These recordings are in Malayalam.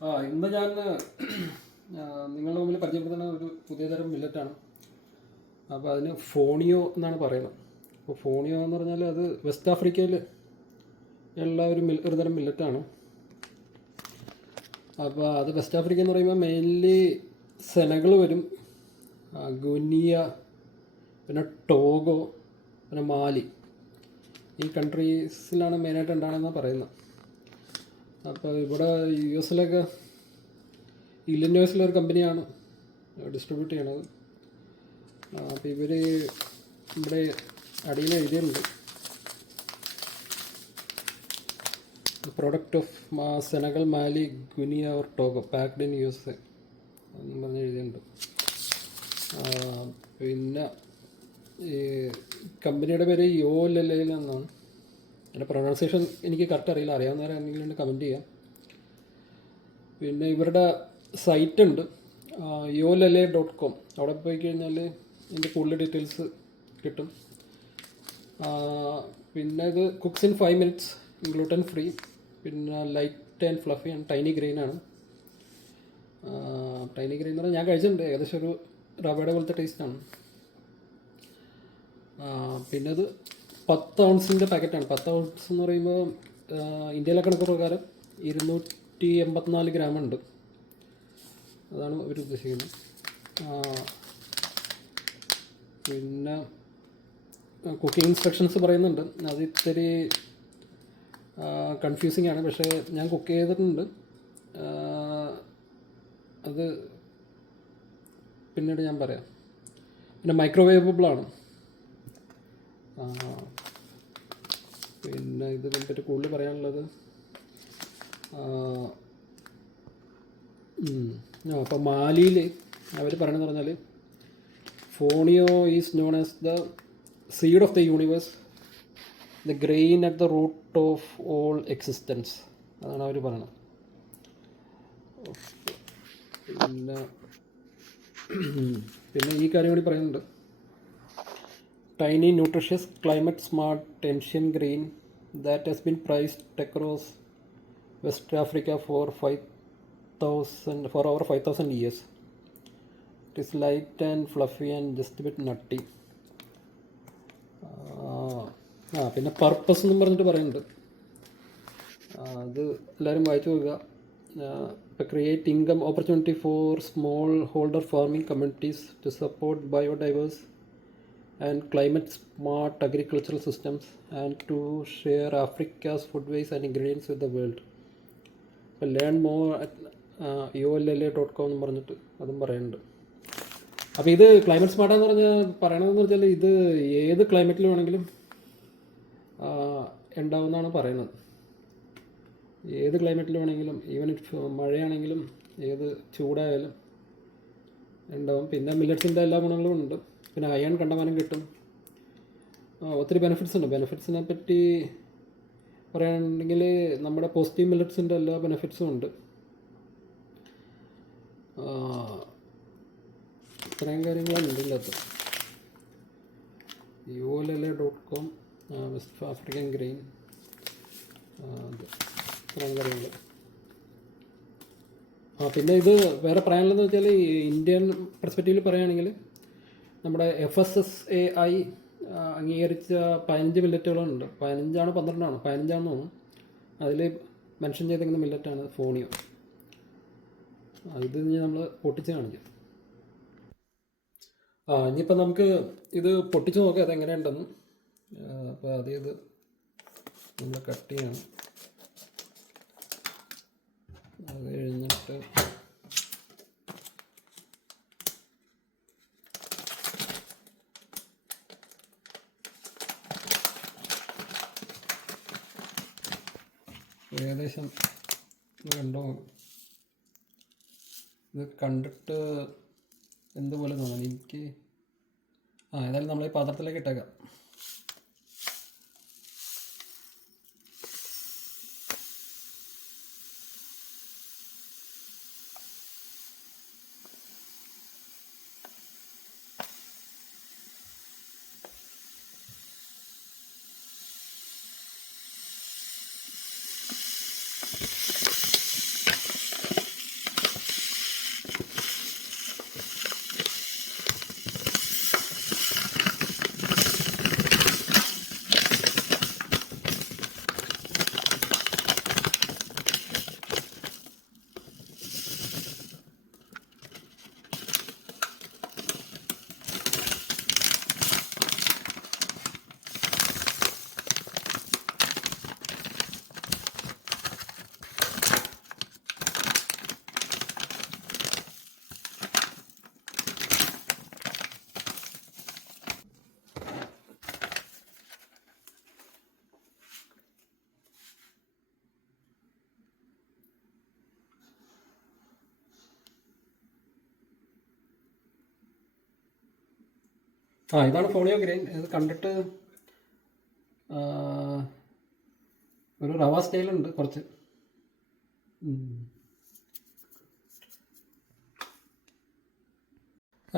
ഇന്ന് ഞാൻ നിങ്ങളുടെ മുമ്പിൽ പരിചയപ്പെടുത്തുന്ന ഒരു പുതിയ തരം മില്ലറ്റാണ്. അപ്പോൾ അതിന് ഫോണിയോ എന്നാണ് പറയുന്നത്. അപ്പോൾ ഫോണിയോ എന്ന് പറഞ്ഞാൽ അത് വെസ്റ്റ് ആഫ്രിക്കയിൽ ഉള്ള ഒരു തരം മില്ലറ്റാണ്. അപ്പോൾ അത് വെസ്റ്റ് ആഫ്രിക്ക എന്ന് പറയുമ്പോൾ മെയിൻലി സെനഗൾ വരും, ഗുനിയ, പിന്നെ ടോഗോ, പിന്നെ മാലി, ഈ കൺട്രീസിലാണ് മെയിനായിട്ട് ഉണ്ടാകുന്നതെന്ന് പറയുന്നത്. അപ്പോൾ ഇവിടെ US ഇല്ലിനോയ്സിലൊരു കമ്പനിയാണ് ഡിസ്ട്രിബ്യൂട്ട് ചെയ്യണത്. അപ്പോൾ ഇവർ ഇവിടെ അടിയിൽ എഴുതിയിട്ടുണ്ട്, product of Senegal, Mali, Guinea or Togo, packed in USA എന്നും പറഞ്ഞ് എഴുതിയിട്ടുണ്ട്. പിന്നെ ഈ കമ്പനിയുടെ പേര് യോലെലയിൽ എന്നാണ്. അതിൻ്റെ പ്രൊനൗൺസിയേഷൻ എനിക്ക് കറക്റ്റ് അറിയില്ല, അറിയാവുന്നവരെ എന്തെങ്കിലും കമൻറ്റ് ചെയ്യാം. പിന്നെ ഇവരുടെ സൈറ്റ് ഉണ്ട്, yolele.com. അവിടെ പോയി കഴിഞ്ഞാൽ ഇതിൻ്റെ കൂടുതൽ ഡീറ്റെയിൽസ് കിട്ടും. പിന്നെ ഇത് cooks in 5 minutes, gluten free, പിന്നെ light and fluffy and tiny grain ആണ്. ടൈനി ഗ്രെയിൻ എന്ന് പറഞ്ഞാൽ ഞാൻ കഴിച്ചിട്ടുണ്ട്, ഏകദേശം ഒരു റവയുടെ പോലത്തെ ടേസ്റ്റാണ്. പിന്നെ ഇത് 10 ounce പാക്കറ്റാണ്. 10 ounce എന്ന് പറയുമ്പോൾ ഇന്ത്യയിലെ കണക്ക് പ്രകാരം 284 gram ഉണ്ട്. അതാണ് അവർ ഉദ്ദേശിക്കുന്നത്. പിന്നെ കുക്കിംഗ് ഇൻസ്ട്രക്ഷൻസ് പറയുന്നുണ്ട്, അത് ഇത്തിരി കൺഫ്യൂസിങ് ആണ്, പക്ഷേ ഞാൻ കുക്ക് ചെയ്തിട്ടുണ്ട്. അത് പിന്നീട് ഞാൻ പറയാം. പിന്നെ മൈക്രോവേവബിളാണ്. പിന്നെ ഇതിനെ പറ്റി കൂടുതൽ പറയാനുള്ളത്, അപ്പോൾ മാലിയിൽ അവർ പറയണമെന്ന് പറഞ്ഞാൽ fonio is known as the seed of the universe, the grain at the root of all existence, അതാണ് അവർ പറയണത്. പിന്നെ ഈ കാര്യം കൂടി പറയുന്നുണ്ട്, tiny, nutritious, climate-smart Tension grain that has been priced across West Africa for over 5,000 years. It is light and fluffy and just a bit nutty. പിന്നെ പർപ്പസ് എന്നും പറഞ്ഞിട്ട് പറയുന്നുണ്ട്, അത് എല്ലാവരും വായിച്ചു നോക്കുക. Create income opportunity for small holder farming communities to support biodiverse and climate-smart agricultural systems and to share Africa's foodways and ingredients with the world. Learn more at yolele.com എന്ന് പറഞ്ഞിട്ട് അതും പറയുന്നുണ്ട്. അപ്പോൾ ഇത് ക്ലൈമറ്റ് സ്മാർട്ടാന്ന് പറയണതെന്ന് വെച്ചാൽ ഇത് ഏത് ക്ലൈമറ്റിൽ വേണമെങ്കിലും ഉണ്ടാവുമെന്നാണ് പറയുന്നത്. ഏത് ക്ലൈമറ്റിൽ വേണമെങ്കിലും, ഈവൻ മഴയാണെങ്കിലും ഏത് ചൂടായാലും ഉണ്ടാവും. പിന്നെ മില്ലറ്റ്സിൻ്റെ എല്ലാ ഗുണങ്ങളും ഉണ്ട്. പിന്നെ അയൺ കണ്ടമാനം കിട്ടും. ഒത്തിരി ബെനിഫിറ്റ്സ് ഉണ്ട്. ബെനിഫിറ്റ്സിനെ പറ്റി പറയുകയാണെങ്കിൽ നമ്മുടെ പോസിറ്റീവ് മില്ലറ്റ്സിൻ്റെ എല്ലാ ബെനിഫിറ്റ്സും ഉണ്ട്. ഇത്രയും കാര്യങ്ങളാണ് ഇതിനകത്ത്. yolele.com, വെസ്റ്റ് ആഫ്രിക്കൻ ഗ്രെയിൻ, ഇത്രയും കാര്യങ്ങൾ. പിന്നെ ഇത് വേറെ പറയാനുള്ളതെന്ന് വെച്ചാൽ ഇന്ത്യൻ പെർസ്പെക്റ്റീവിൽ പറയുകയാണെങ്കിൽ നമ്മുടെ FSSAI അംഗീകരിച്ച 15 മില്ലറ്റുകളുണ്ട്. 15 12 15 തോന്നുന്നു. അതിൽ മെൻഷൻ ചെയ്തിരിക്കുന്ന മില്ലറ്റാണ് ഫോണിയോ. ഇത് നമ്മൾ പൊട്ടിച്ച് കാണിക്കാം. ഇനിയിപ്പോൾ നമുക്ക് ഇത് പൊട്ടിച്ച് നോക്കാം അതെങ്ങനെയുണ്ടെന്ന്. അപ്പോൾ ആദ്യം ഇത് നമ്മൾ കട്ട് ചെയ്യണം. അത് കഴിഞ്ഞിട്ട് ഏകദേശം കണ്ടോ, ഇത് കണ്ടിട്ട് എന്തുപോലെ തോന്നുന്നു എനിക്ക്. ഏതായാലും നമ്മൾ ഈ പാത്രത്തിലേക്ക് ഇട്ടേക്കാം. ഇതാണ് ഫോണിയോ ഗ്രെയിൻ. ഇത് കണ്ടിട്ട് ഒരു റവ സ്റ്റൈലുണ്ട് കുറച്ച്.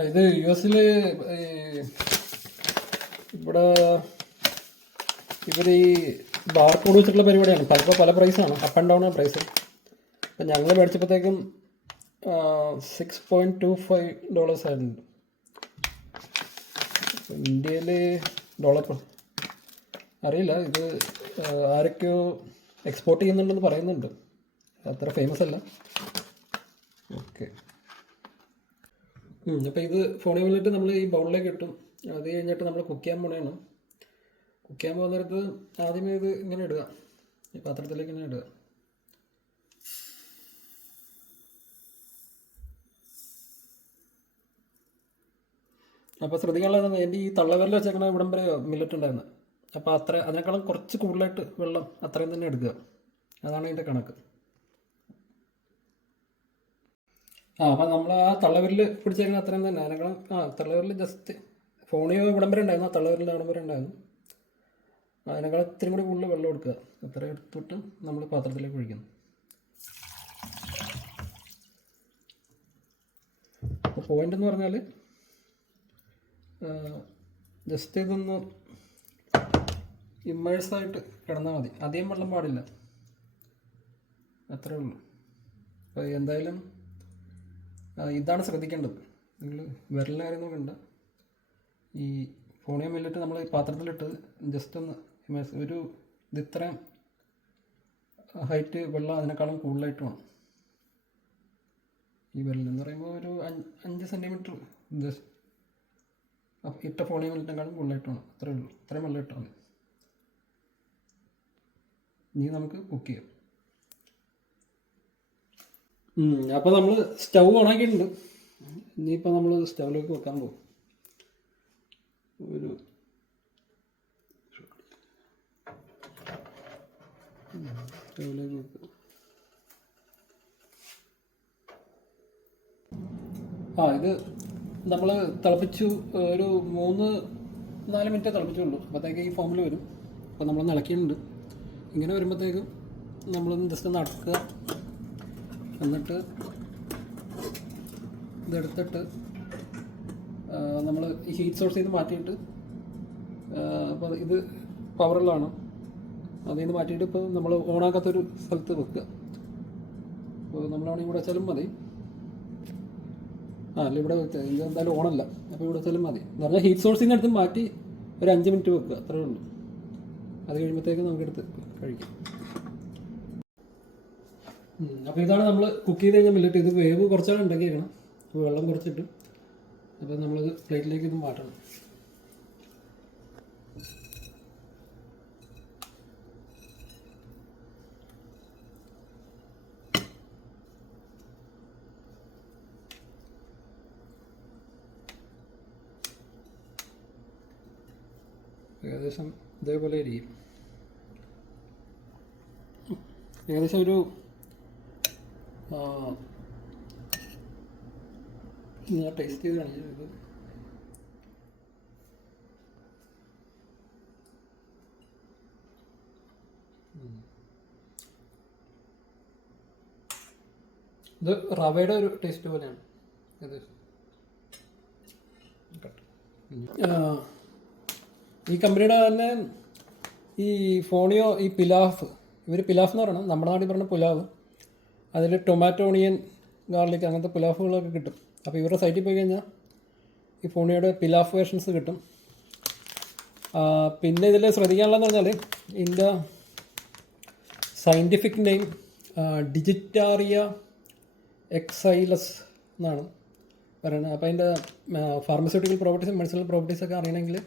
ഇത് US ഇവിടെ ഇവർ ഈ ബാർകോഡ് വെച്ചിട്ടുള്ള പരിപാടിയാണ്. പലപ്പോൾ പല പ്രൈസാണ്, അപ്പ് ആൻഡ് ഡൗൺ ആണ് പ്രൈസ്. അപ്പം ഞങ്ങൾ മേടിച്ചപ്പോഴത്തേക്കും $6.25 ആയിരുന്നു. ഇന്ത്യയിൽ ഡോളർ അറിയില്ല. ഇത് ആരൊക്കെയോ എക്സ്പോർട്ട് ചെയ്യുന്നുണ്ടെന്ന് പറയുന്നുണ്ട്. അത്ര ഫേമസ് അല്ല. ഓക്കെ. അപ്പോൾ ഇത് ഫോണിൽ വന്നിട്ട് നമ്മൾ ഈ ബൗളിലേക്ക് ഇട്ടും. അത് കഴിഞ്ഞിട്ട് നമ്മൾ കുക്ക് ചെയ്യാൻ പോകണതാണ്. കുക്ക് ചെയ്യാൻ പോകുന്ന നേരത്ത് ആദ്യമേ ഇത് ഇങ്ങനെ ഇടുക, ഈ പാത്രത്തിലേക്ക് ഇങ്ങനെ ഇടുക. അപ്പോൾ ശ്രദ്ധിക്കാനുള്ളത് എൻ്റെ ഈ തള്ളവിരൽ വെച്ചേക്കണ ഇവിടം വരെ മില്ലറ്റ് ഉണ്ടായിരുന്നത്. അപ്പോൾ അതിനേക്കാളും കുറച്ച് കൂടുതലായിട്ട് വെള്ളം അത്രയും തന്നെ എടുക്കുക. അതാണ് അതിൻ്റെ കണക്ക്. അപ്പോൾ നമ്മൾ ആ തള്ളവിരൽ പിടിച്ചേക്കുന്ന അത്രയും തന്നെ. അതിനേക്കാളും തള്ളവിരൽ ജസ്റ്റ് ഫോണിയോ ഇവിടം വരെ ഉണ്ടായിരുന്നു, ആ തള്ളവിരലിൻ്റെ അവിടം വരെ ഉണ്ടായിരുന്നു. അതിനേക്കാളും ഇത്തിരി കൂടി കൂടുതൽ വെള്ളം എടുക്കുക. അത്ര എടുത്തിട്ട് നമ്മൾ പാത്രത്തിലേക്ക് ഒഴിക്കുന്നു. അപ്പോൾ പോയിൻ്റ് എന്ന് പറഞ്ഞാൽ ജസ്റ്റ് ഇതൊന്ന് ഇമ്മേഴ്സായിട്ട് കിടന്നാൽ മതി. അധികം വെള്ളം പാടില്ല, അത്രേ ഉള്ളൂ. അപ്പോൾ എന്തായാലും ഇതാണ് ശ്രദ്ധിക്കേണ്ടത്. നിങ്ങൾ വിരലിനായിരുന്നു കണ്ട ഈ ഫോണിയോ മില്ലറ്റ് നമ്മൾ ഈ പാത്രത്തിലിട്ട് ജസ്റ്റ് ഒന്ന് ഒരു ഇത്രയും ഹൈറ്റ് വെള്ളം അതിനേക്കാളും കൂടുതലായിട്ട് വേണം. ഈ വിരലെന്ന് പറയുമ്പോൾ ഒരു 5 സെൻറ്റിമീറ്റർ ജസ്റ്റ് ഇട്ട ഫോണിയോ മില്ലറ്റിനേക്കാളും കൂടുതലായിട്ട് വേണം. അത്രേ ഉള്ളൂ. ഇത്രയും വെള്ളം ഇട്ടാൽ മതി. ഇനി നമുക്ക് കുക്ക് ചെയ്യാം. അപ്പോൾ നമ്മൾ സ്റ്റൗ ഓണാക്കിയിട്ടുണ്ട്. ഇനിയിപ്പോൾ നമ്മൾ സ്റ്റൗവിലേക്ക് വെക്കാൻ പോകും. ഒരു സ്റ്റൗവിലേക്ക് വെക്കുക. ഇത് നമ്മൾ തിളപ്പിച്ചു. ഒരു 3-4 മിനിറ്റ് തിളപ്പിച്ചുള്ളൂ. അപ്പോഴത്തേക്ക് ഈ ഫോമിൽ വരും. അപ്പോൾ നമ്മളൊന്ന് ഇളക്കിയിട്ടുണ്ട്. ഇങ്ങനെ വരുമ്പോഴത്തേക്കും നമ്മളൊന്ന് ജസ്റ്റ് ഒന്ന് അടക്കുക. എന്നിട്ട് ഇതെടുത്തിട്ട് നമ്മൾ ഈ ഹീറ്റ് സോഴ്സിൽ നിന്ന് മാറ്റിയിട്ട്, അപ്പോൾ ഇത് പവറുള്ളതാണ്, അതിൽ നിന്ന് മാറ്റിയിട്ട് ഇപ്പോൾ നമ്മൾ ഓണാക്കാത്തൊരു സ്ഥലത്ത് വെക്കുക. അപ്പോൾ നമ്മളാണെങ്കിൽ ഇവിടെ വെച്ചാലും മതി. അല്ല, ഇവിടെ വെച്ചാൽ ഇത് എന്തായാലും ഓണല്ല. അപ്പോൾ ഇവിടെ വെച്ചാലും മതി. എന്ന് പറഞ്ഞാൽ ഹീറ്റ് സോഴ്സിൽ നിന്ന് എടുത്ത് മാറ്റി ഒരു 5 മിനിറ്റ് വെക്കുക, അത്രേ ഉള്ളൂ. അത് കഴിയുമ്പോഴത്തേക്ക് നമുക്കെടുത്ത് കഴിക്കാം. അപ്പോൾ ഇതാണ് നമ്മൾ കുക്ക് ചെയ്ത് കഴിഞ്ഞാൽ മില്ലറ്റ്. ഇത് വേവ് കുറച്ചാണ് ഉണ്ടാക്കിയേക്കണം. അപ്പോൾ വെള്ളം കുറച്ചിട്ട് അപ്പോൾ നമ്മളത് പ്ലേറ്റിലേക്ക് ഇത് മാറ്റണം. ഏകദേശം ഇതേപോലെ ഇരിക്കും. ഏകദേശം ഒരു ഞാൻ ടേസ്റ്റ് ചെയ്ത് കാണിച്ചത് ഇത് റവയുടെ ഒരു ടേസ്റ്റ് പോലെയാണ്. ഇത് ഈ കമ്പനിയുടെ തന്നെ ഈ ഫോണിയോ ഈ പിലാഫ്, ഇവർ പിലാഫ് എന്ന് പറയണം, നമ്മുടെ നാട്ടിൽ പറഞ്ഞ പുലാവ്. അതിൽ ടൊമാറ്റോ, ഓണിയൻ, ഗാർലിക് അങ്ങനത്തെ പിലാഫുകളൊക്കെ കിട്ടും. അപ്പോൾ ഇവരുടെ സൈറ്റിൽ പോയി കഴിഞ്ഞാൽ ഈ ഫോണിയുടെ പിലാഫ് വേർഷൻസ് കിട്ടും. പിന്നെ ഇതിൽ ശ്രദ്ധിക്കാനുള്ളതെന്ന് പറഞ്ഞാൽ ഇതിൻ്റെ സയൻറ്റിഫിക് നെയിം ഡിജിറ്റാറിയ എക്സൈലസ് എന്നാണ് പറയുന്നത്. അപ്പോൾ അതിൻ്റെ ഫാർമസ്യൂട്ടിക്കൽ പ്രോപ്പർട്ടീസും മെഡിസിനൽ പ്രോപ്പർട്ടീസൊക്കെ അറിയണമെങ്കിൽ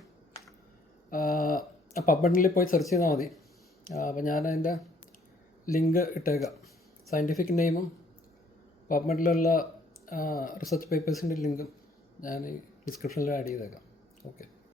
പബ്മെഡിൽ പോയി സെർച്ച് ചെയ്താൽ മതി. അപ്പോൾ ഞാനതിൻ്റെ ലിങ്ക് ഇട്ടേക്കാം. സയൻറ്റിഫിക് നെയിമും പബ്മെഡിലുള്ള റിസർച്ച് പേപ്പേഴ്സിൻ്റെ ലിങ്കും ഞാൻ ഡിസ്ക്രിപ്ഷനിൽ ആഡ് ചെയ്തേക്കാം. ഓക്കെ.